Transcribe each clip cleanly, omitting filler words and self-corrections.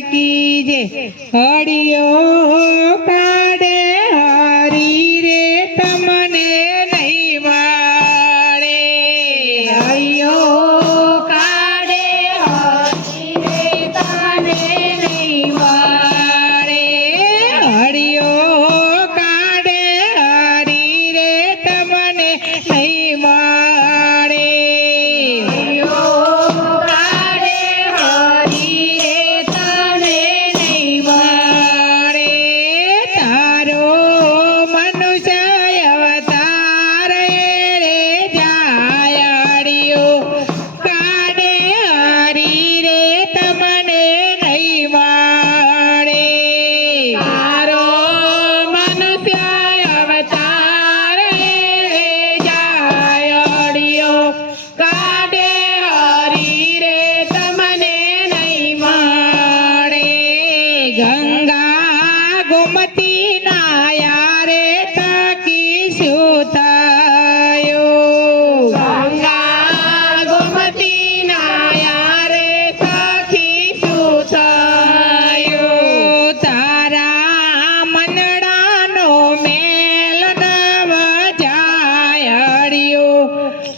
की जय। हरियो काढ़े हरी रे तमने नहीं वाड़े। हरियो काढ़े हरी रे तमने नहीं वाड़े। हरियो काढ़े हरी रे तमने नहीं वाड़े। हरियो काढ़े हरी रे तमने नहीं वाड़े। तारो मनुष्य अवतार रे जाय। हरियो काढ़े हरी रे तमने नहीं वाड़े। तारो मनुष्य अवतार रे जाय। हरियो काढ़े हरी रे तमने नहीं वाड़े। गंगा गोमती नाया रे ताकी सुतायो। गंगा गोमती नाया रे ताकी सुतायो। तारा मनडानो मेल नव जाय। हरियो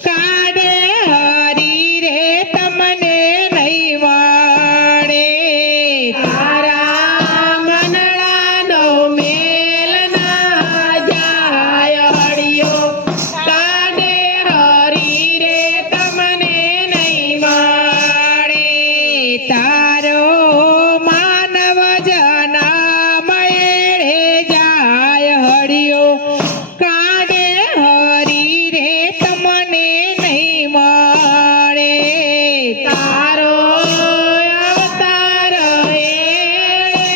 काढ़े हरी रे तमने नहीं वाड़े। तारा मनडानो मेल न जाय। हरियो काढ़े हरी रे तमने नहीं वाड़े। तारो मानव जनम एड़े जाय। हरियो काढ़े हरी रे तमने नहीं वाड़े। तारो अवतार एड़े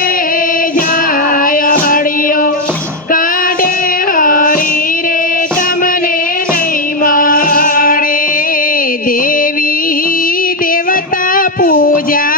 जाय। हरियो काढ़े हरी रे तमने नहीं वाड़े। देवी देवता पूजा